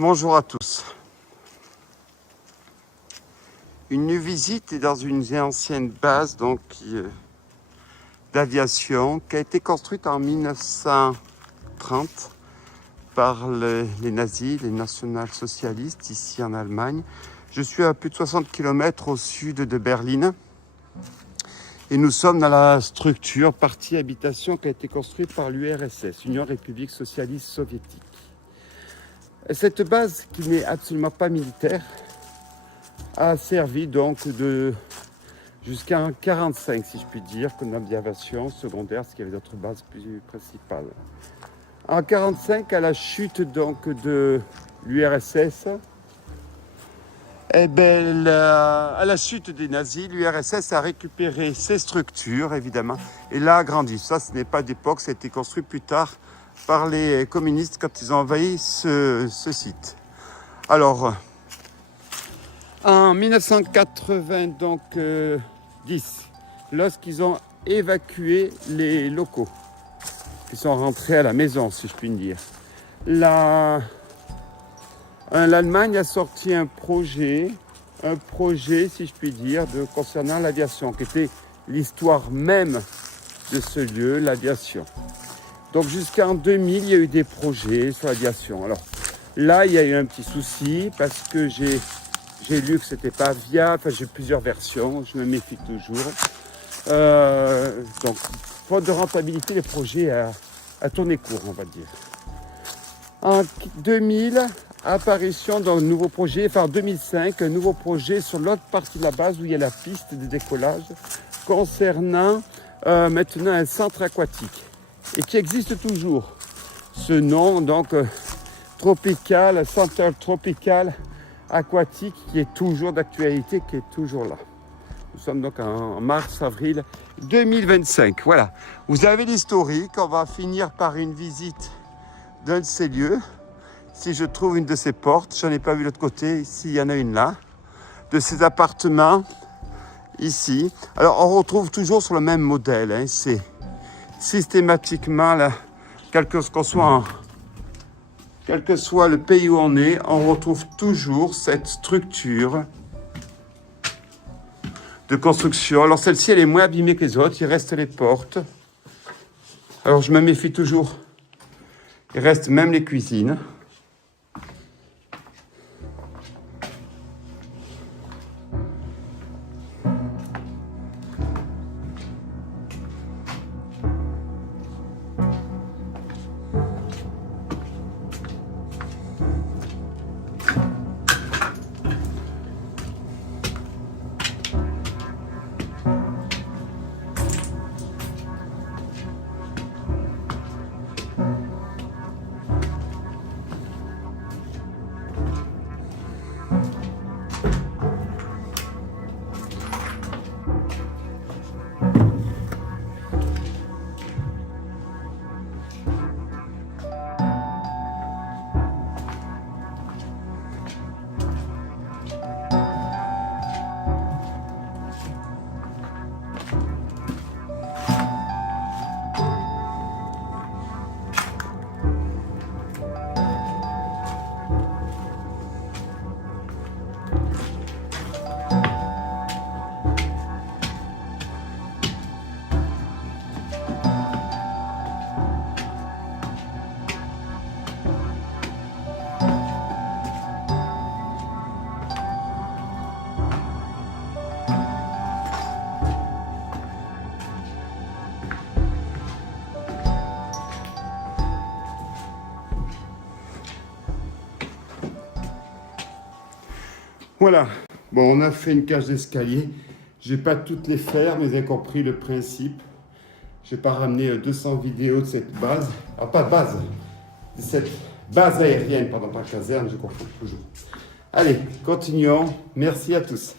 Bonjour à tous. Une visite est dans une ancienne base d'aviation qui a été construite en 1930 par les nazis, les national-socialistes ici en Allemagne. Je suis à plus de 60 km au sud de Berlin et nous sommes dans la structure partie habitation qui a été construite par l'URSS, Union République Socialiste Soviétique. Et cette base, qui n'est absolument pas militaire, a servi donc jusqu'à 1945, si je puis dire, comme aviation secondaire, parce qu'il y avait d'autres bases plus principales. En 1945, à la chute donc de l'URSS, à la chute des nazis, l'URSS a récupéré ces structures, évidemment, et l'a agrandi. Ça, ce n'est pas d'époque, ça a été construit plus tard par les communistes quand ils ont envahi ce site. Alors, en 1990, lorsqu'ils ont évacué les locaux, ils sont rentrés à la maison, si je puis dire, l'Allemagne a sorti un projet, si je puis dire, concernant l'aviation, qui était l'histoire même de ce lieu, l'aviation. Donc jusqu'en 2000, il y a eu des projets sur l'aviation. Alors là, il y a eu un petit souci parce que j'ai lu que c'était pas viable. Enfin, j'ai plusieurs versions, je me méfie toujours. Donc, faute de rentabilité, les projets à tourner court, on va dire. En 2000, apparition d'un nouveau projet, enfin en 2005, un nouveau projet sur l'autre partie de la base où il y a la piste de décollage concernant maintenant un centre aquatique et qui existe toujours. Ce nom, donc, tropical, Centre Tropical Aquatique, qui est toujours d'actualité, qui est toujours là. Nous sommes donc en mars-avril 2025. Voilà, vous avez l'historique. On va finir par une visite d'un de ces lieux. Si je trouve une de ces portes, j'en ai pas vu de l'autre côté, ici il y en a une là, de ces appartements ici. Alors on retrouve toujours sur le même modèle, hein. C'est systématiquement là, quel que soit le pays où on est, on retrouve toujours cette structure de construction. Alors celle-ci, elle est moins abîmée que les autres, il reste les portes. Alors je me méfie toujours, il reste même les cuisines. Voilà, bon, on a fait une cage d'escalier. Je vais pas toutes les faire, mais vous avez compris le principe. Je vais pas ramener 200 vidéos de cette base. Ah, pas de base, de cette base aérienne, pardon, pas caserne, je confonds toujours. Allez, continuons. Merci à tous.